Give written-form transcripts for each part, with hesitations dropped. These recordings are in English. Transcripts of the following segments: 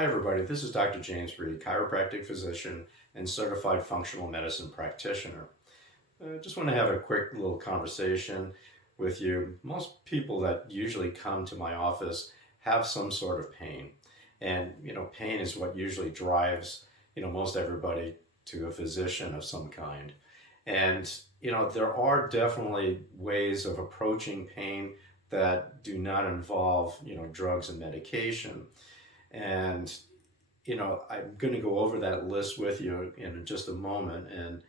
Hi everybody, this is Dr. James Reade, chiropractic physician and certified functional medicine practitioner. Just want to have a quick little conversation with you. Most people that usually come to my office have some sort of pain. And, pain is what usually drives, most everybody to a physician of some kind. And, there are definitely ways of approaching pain that do not involve, drugs and medication. And, I'm going to go over that list with you in just a moment. And,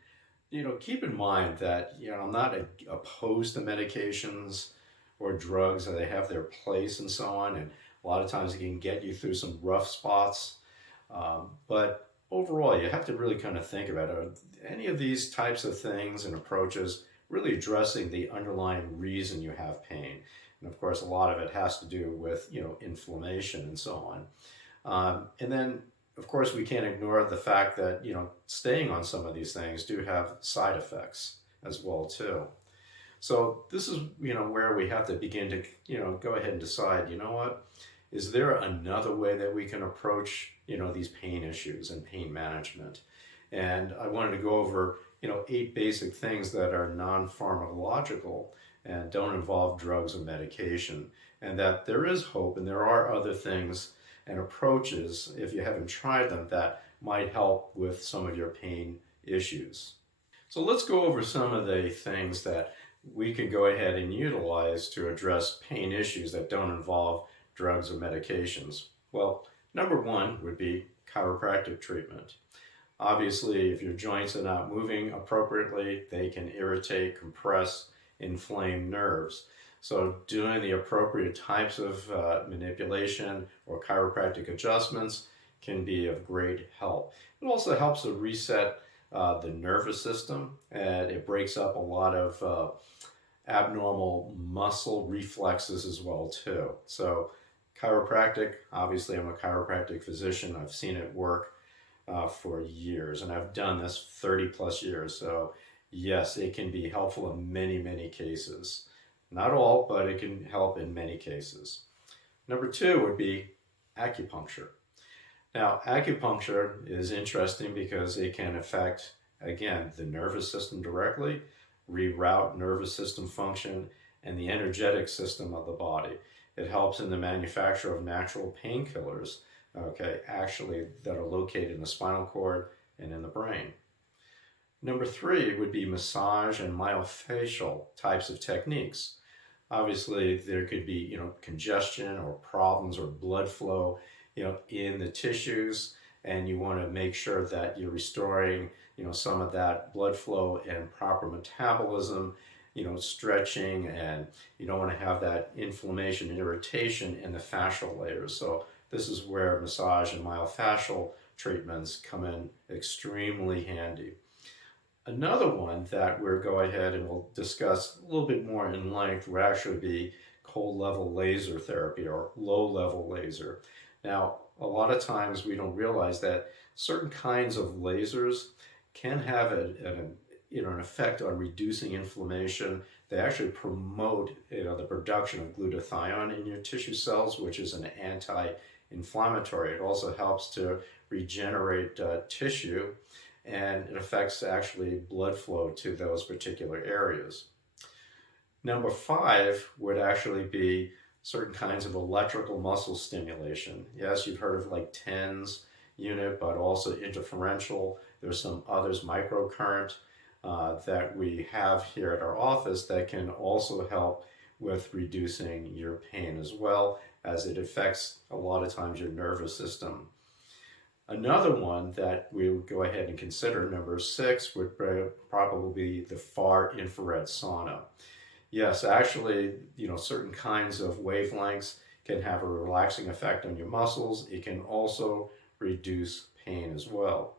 keep in mind that, I'm not opposed to medications or drugs, that they have their place and so on. And a lot of times it can get you through some rough spots. But overall, you have to really kind of think about it. Any of these types of things and approaches really addressing the underlying reason you have pain. And of course, a lot of it has to do with, inflammation and so on. And then, of course, we can't ignore the fact that, staying on some of these things do have side effects as well, too. So this is, where we have to begin to, go ahead and decide, what? Is there another way that we can approach, these pain issues and pain management? And I wanted to go over, 8 basic things that are non-pharmacological and don't involve drugs or medication, and that there is hope and there are other things and approaches, if you haven't tried them, that might help with some of your pain issues. So let's go over some of the things that we can go ahead and utilize to address pain issues that don't involve drugs or medications. Well, number one would be chiropractic treatment. Obviously, if your joints are not moving appropriately, they can irritate, compress, inflame nerves. So doing the appropriate types of manipulation or chiropractic adjustments can be of great help. It also helps to reset the nervous system, and it breaks up a lot of abnormal muscle reflexes as well too. So chiropractic, obviously I'm a chiropractic physician. I've seen it work for years, and I've done this 30 plus years. So yes, it can be helpful in many, many cases. Not all, but it can help in many cases. Number two would be acupuncture. Now, acupuncture is interesting because it can affect, again, the nervous system directly, reroute nervous system function, and the energetic system of the body. It helps in the manufacture of natural painkillers, actually, that are located in the spinal cord and in the brain. Number three would be massage and myofascial types of techniques. Obviously, there could be, congestion or problems or blood flow, in the tissues, and you want to make sure that you're restoring, some of that blood flow and proper metabolism, stretching, and you don't want to have that inflammation and irritation in the fascial layers. So this is where massage and myofascial treatments come in extremely handy. Another one that we'll go ahead and we'll discuss a little bit more in length would actually be cold level laser therapy or low level laser. Now, a lot of times we don't realize that certain kinds of lasers can have an effect on reducing inflammation. They actually promote the production of glutathione in your tissue cells, which is an anti-inflammatory. It also helps to regenerate tissue, and it affects actually blood flow to those particular areas. Number five would actually be certain kinds of electrical muscle stimulation. Yes, you've heard of like TENS unit, but also interferential. There's some others, microcurrent, that we have here at our office that can also help with reducing your pain as well, as it affects a lot of times your nervous system. Another one that we would go ahead and consider, number six, would probably be the far infrared sauna. Yes, actually, certain kinds of wavelengths can have a relaxing effect on your muscles. It can also reduce pain as well.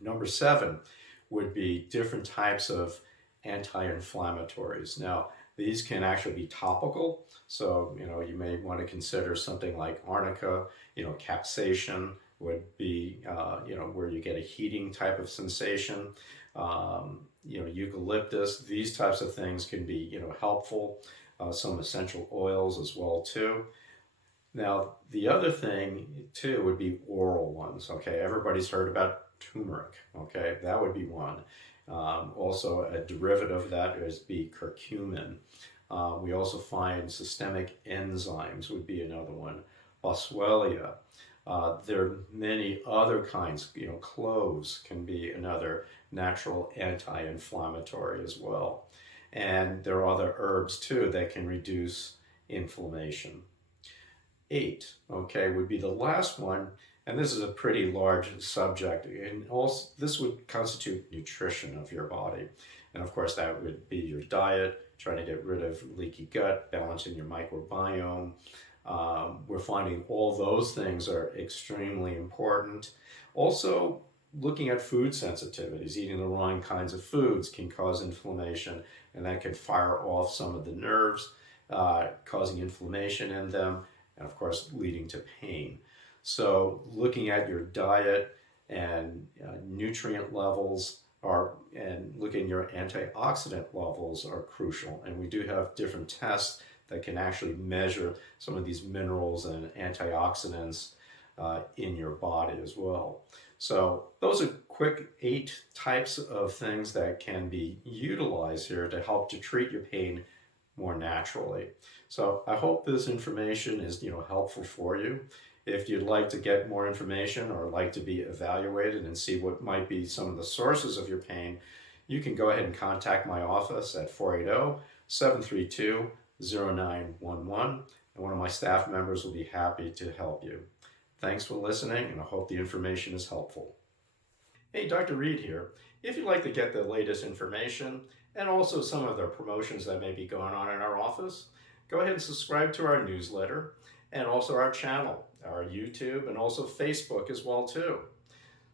Number seven would be different types of anti-inflammatories. Now, these can actually be topical, so you may want to consider something like arnica. Capsaicin would be where you get a heating type of sensation. Eucalyptus, these types of things can be helpful. Some essential oils as well too. Now, the other thing too would be oral ones. Okay, everybody's heard about turmeric. Okay, that would be one. Also, a derivative of that is be curcumin. We also find systemic enzymes would be another one. Boswellia. There are many other kinds. Cloves can be another natural anti-inflammatory as well. And there are other herbs too that can reduce inflammation. 8, okay, would be the last one, and this is a pretty large subject, and also this would constitute nutrition of your body. And of course, that would be your diet, trying to get rid of leaky gut, balancing your microbiome. We're finding all those things are extremely important. Also, looking at food sensitivities, eating the wrong kinds of foods can cause inflammation, and that can fire off some of the nerves, causing inflammation in them, and of course leading to pain. So looking at your diet and nutrient levels and looking at your antioxidant levels are crucial. And we do have different tests that can actually measure some of these minerals and antioxidants in your body as well. So those are quick 8 types of things that can be utilized here to help to treat your pain more naturally. So I hope this information is helpful for you. If you'd like to get more information or like to be evaluated and see what might be some of the sources of your pain, you can go ahead and contact my office at 480-732-0911, and one of my staff members will be happy to help you. Thanks for listening, and I hope the information is helpful. Hey, Dr. Reade here. If you'd like to get the latest information and also some of the promotions that may be going on in our office, go ahead and subscribe to our newsletter and also our channel, our YouTube, and also Facebook as well too.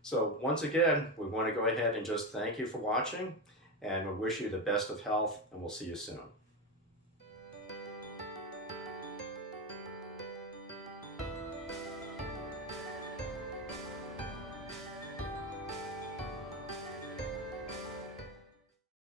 So once again, we want to go ahead and just thank you for watching, and we wish you the best of health, and we'll see you soon.